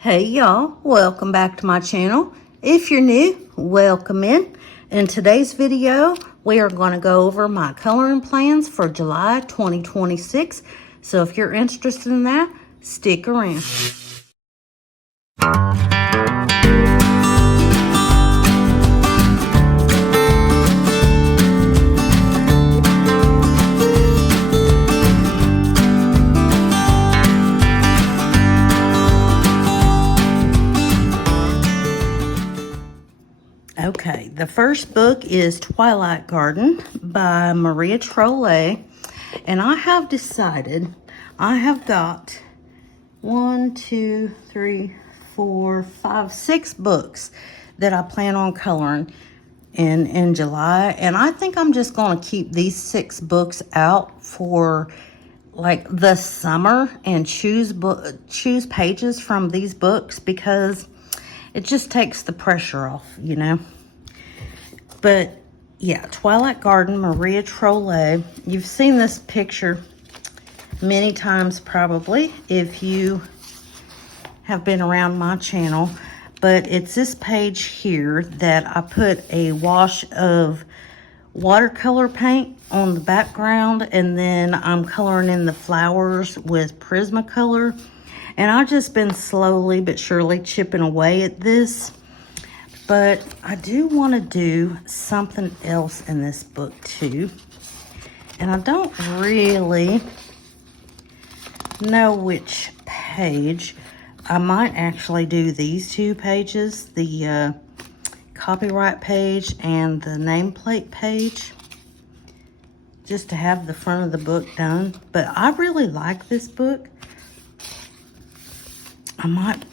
Hey y'all, welcome back to my channel. If you're new, welcome in. In today's video, we are going to go over my coloring plans for July 2026. So if you're interested in that, stick around. Okay, the first book is Twilight Garden by Maria Trolle, and I have decided I have got 6 books that I plan on coloring in July, and I think I'm just going to keep these 6 books out for like the summer and choose pages from these books because it just takes the pressure off, you know. But yeah, Twilight Garden, Maria Trolle. You've seen this picture many times probably if you have been around my channel. But it's this page here that I put a wash of watercolor paint on the background, and then I'm coloring in the flowers with Prismacolor. And I've just been slowly but surely chipping away at this. But I do want to do something else in this book too. And I don't really know which page. I might actually do these 2 pages, the copyright page and the nameplate page, just to have the front of the book done. But I really like this book. I might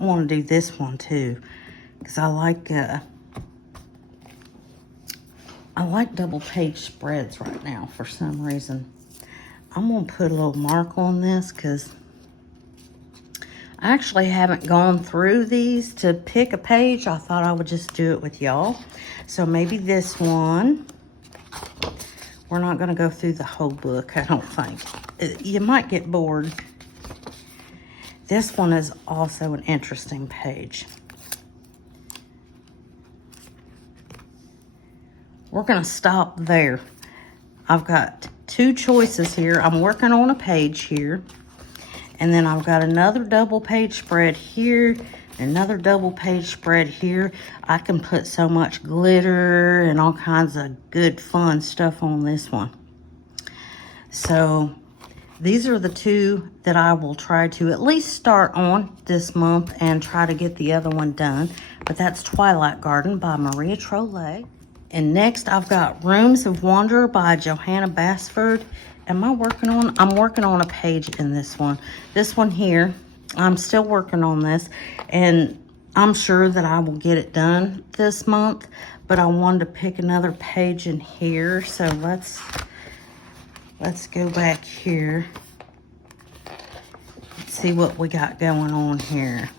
want to do this one too, because I like double page spreads right now for some reason. I'm gonna put a little mark on this because I actually haven't gone through these to pick a page. I thought I would just do it with y'all. So maybe this one. We're not gonna go through the whole book, I don't think. You might get bored. This one is also an interesting page. We're gonna stop there. I've got 2 choices here. I'm working on a page here. And then I've got another double page spread here, another double page spread here. I can put so much glitter and all kinds of good fun stuff on this one. So these are the 2 that I will try to at least start on this month and try to get the other one done. But that's Twilight Garden by Maria Trolle. And next I've got Rooms of Wonder by Johanna Basford. I'm working on a page in this one. This one here, I'm still working on this, and I'm sure that I will get it done this month, but I wanted to pick another page in here. So let's go back here. Let's see what we got going on here.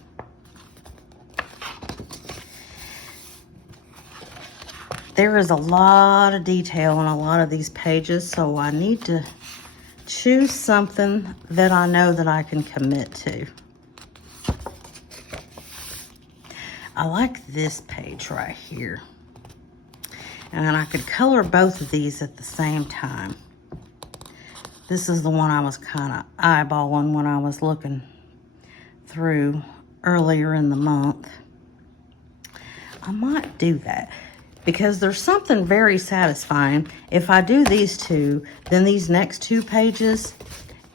There is a lot of detail on a lot of these pages, so I need to choose something that I know that I can commit to. I like this page right here. And I could color both of these at the same time. This is the one I was kind of eyeballing when I was looking through earlier in the month. I might do that, because there's something very satisfying. If I do these 2, then these next 2 pages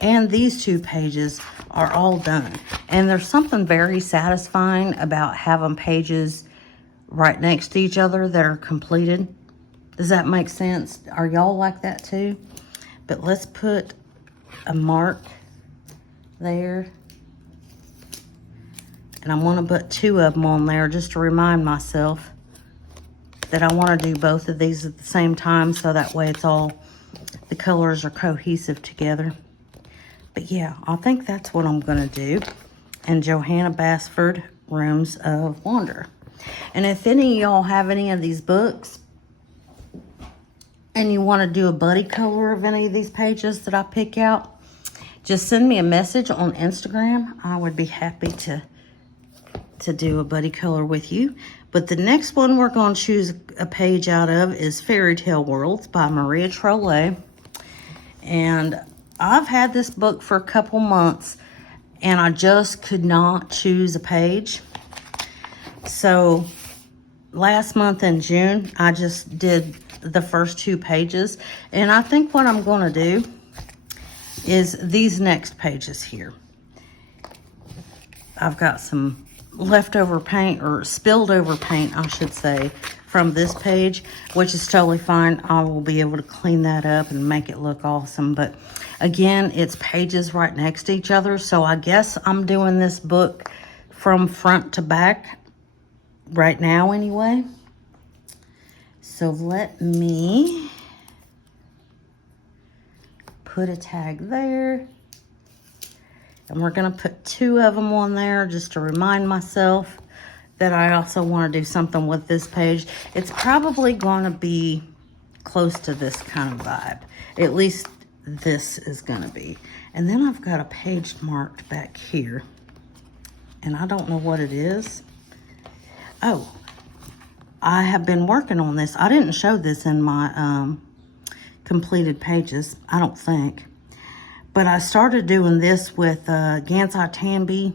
and these 2 pages are all done. And there's something very satisfying about having pages right next to each other that are completed. Does that make sense? Are y'all like that too? But let's put a mark there. And I'm gonna put 2 of them on there just to remind myself that I want to do both of these at the same time, so that way it's all, the colors are cohesive together. But yeah, I think that's what I'm going to do. And Johanna Basford, Rooms of Wonder. And if any of y'all have any of these books and you want to do a buddy color of any of these pages that I pick out, just send me a message on Instagram. I would be happy to to do a buddy color with you. But the next one we're going to choose a page out of is Fairy Tale Worlds by Maria Trolle. And I've had this book for a couple months and I just could not choose a page. So last month in June, I just did the first 2 pages. And I think what I'm going to do is these next pages here. I've got some leftover paint, or spilled over paint, I should say, from this page, which is totally fine. I will be able to clean that up and make it look awesome. But again, it's pages right next to each other. So I guess I'm doing this book from front to back right now anyway. So let me put a tag there. And we're going to put 2 of them on there just to remind myself that I also want to do something with this page. It's probably going to be close to this kind of vibe. At least this is going to be. And then I've got a page marked back here. And I don't know what it is. Oh, I have been working on this. I didn't show this in my completed pages, I don't think. But I started doing this with Gansai Tambi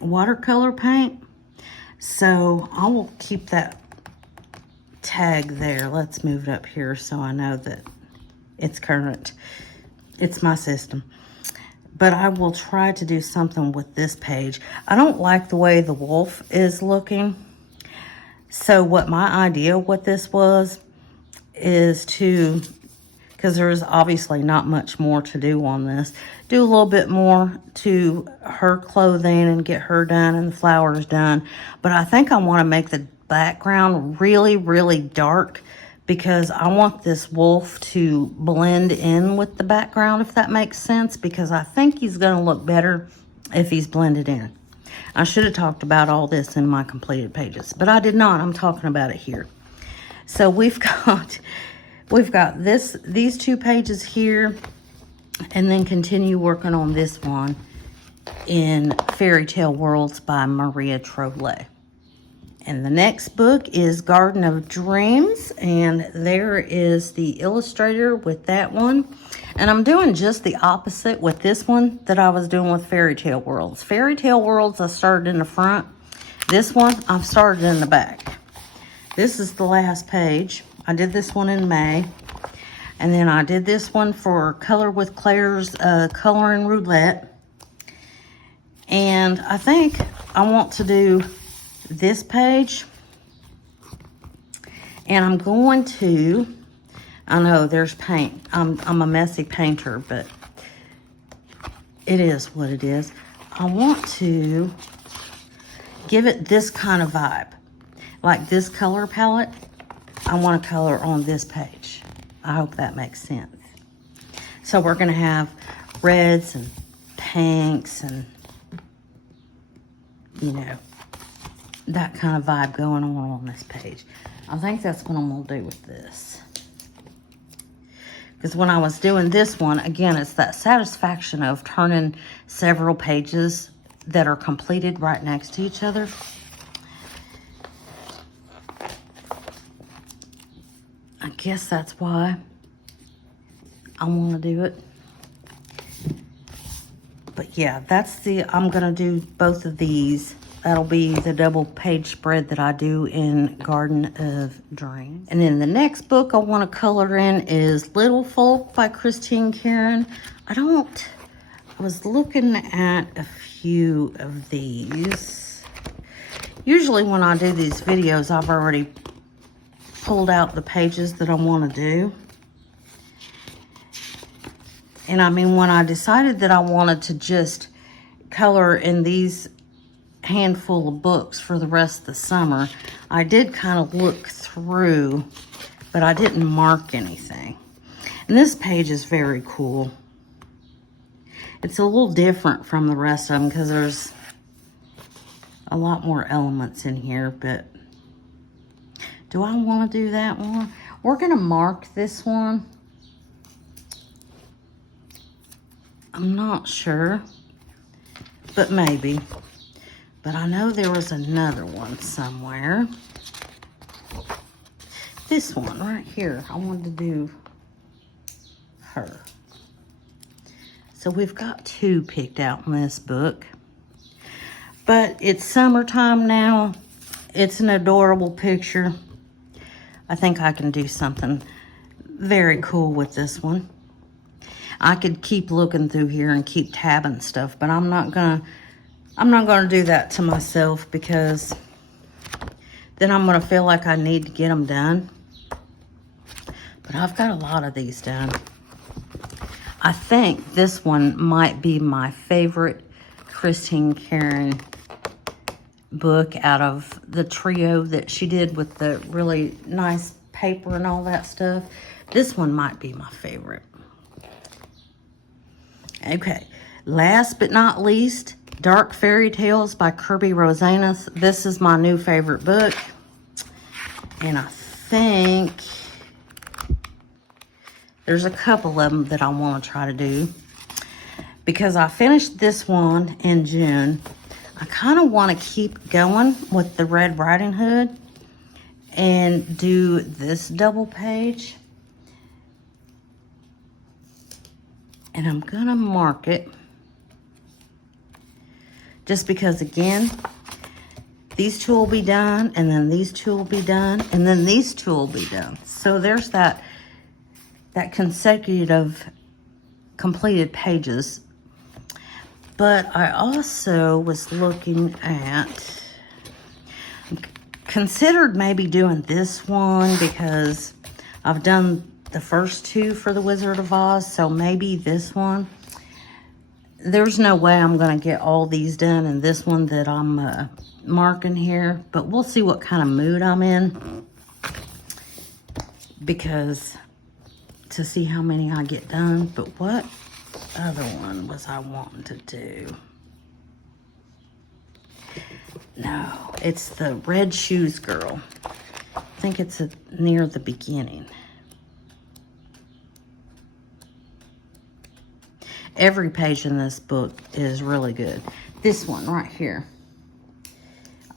watercolor paint. So I will keep that tag there. Let's move it up here so I know that it's current. It's my system. But I will try to do something with this page. I don't like the way the wolf is looking. So what my idea with this was is to, because there's obviously not much more to do on this, do a little bit more to her clothing and get her done and the flowers done. But I think I want to make the background really, really dark because I want this wolf to blend in with the background, if that makes sense, because I think he's going to look better if he's blended in. I should have talked about all this in my completed pages, but I did not. I'm talking about it here. So we've got these 2 pages here, and then continue working on this one in Fairy Tale Worlds by Maria Trolle. And the next book is Garden of Dreams, and there is the illustrator with that one. And I'm doing just the opposite with this one that I was doing with Fairy Tale Worlds. Fairy Tale Worlds, I started in the front. This one, I've started in the back. This is the last page. I did this one in May. And then I did this one for Color with Claire's Coloring Roulette. And I think I want to do this page. And I'm going to, I know there's paint. I'm a messy painter, but it is what it is. I want to give it this kind of vibe. Like this color palette, I want to color on this page. I hope that makes sense. So we're going to have reds and pinks and, you know, that kind of vibe going on this page. I think that's what I'm going to do with this. Because when I was doing this one, again, it's that satisfaction of turning several pages that are completed right next to each other. I guess that's why I want to do it. But yeah, I'm going to do both of these. That'll be the double page spread that I do in Garden of Dreams. And then the next book I want to color in is Little Folk by Christine Karron. I was looking at a few of these. Usually when I do these videos, I've already pulled out the pages that I want to do. And I mean, when I decided that I wanted to just color in these handful of books for the rest of the summer, I did kind of look through, but I didn't mark anything. And this page is very cool. It's a little different from the rest of them because there's a lot more elements in here, but do I want to do that one? We're going to mark this one. I'm not sure, but maybe. But I know there was another one somewhere. This one right here. I wanted to do her. So we've got 2 picked out in this book. But it's summertime now. It's an adorable picture. I think I can do something very cool with this one. I could keep looking through here and keep tabbing stuff, but I'm not gonna do that to myself, because then I'm gonna feel like I need to get them done. But I've got a lot of these done. I think this one might be my favorite Christine Karron book out of the trio that she did with the really nice paper and all that stuff. This one might be my favorite. Okay, last but not least, Dark Fairy Tales by Kirby Rosanes. This is my new favorite book. And I think there's a couple of them that I want to try to do. Because I finished this one in June. I kind of want to keep going with the Red Riding Hood and do this double page. And I'm going to mark it. Just because, again, these 2 will be done, and then these 2 will be done, and then these 2 will be done. So there's that consecutive completed pages. But I also was looking at, considered maybe doing this one, because I've done the first 2 for the Wizard of Oz, so maybe this one. There's no way I'm going to get all these done in this one that I'm marking here, but we'll see what kind of mood I'm in, because to see how many I get done. But what other one was I wanting to do? No, it's the Red Shoes Girl. I think it's near the beginning. Every page in this book is really good. This one right here.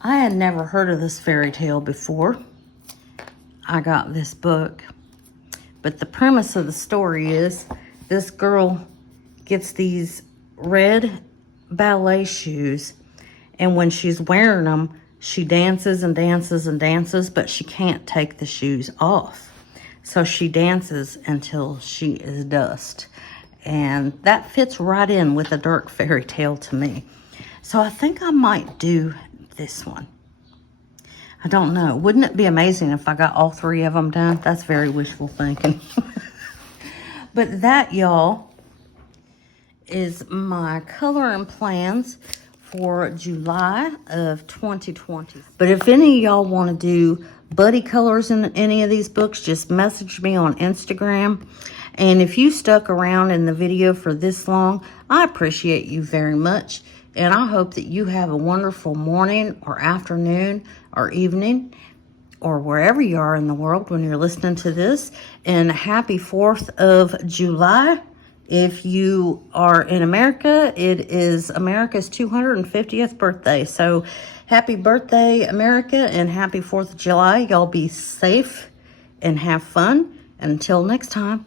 I had never heard of this fairy tale before I got this book. But the premise of the story is this girl gets these red ballet shoes, and when she's wearing them, she dances and dances and dances, but she can't take the shoes off. So she dances until she is dust. And that fits right in with a dark fairy tale to me. So I think I might do this one. I don't know. Wouldn't it be amazing if I got all 3 of them done? That's very wishful thinking. But that, y'all, is my coloring plans for July of 2020. But if any of y'all want to do buddy colors in any of these books, just message me on Instagram. And if you stuck around in the video for this long, I appreciate you very much. And I hope that you have a wonderful morning or afternoon or evening or wherever you are in the world when you're listening to this. And happy 4th of July. If you are in America, it is America's 250th birthday. So happy birthday, America, and happy 4th of July. Y'all be safe and have fun. Until next time.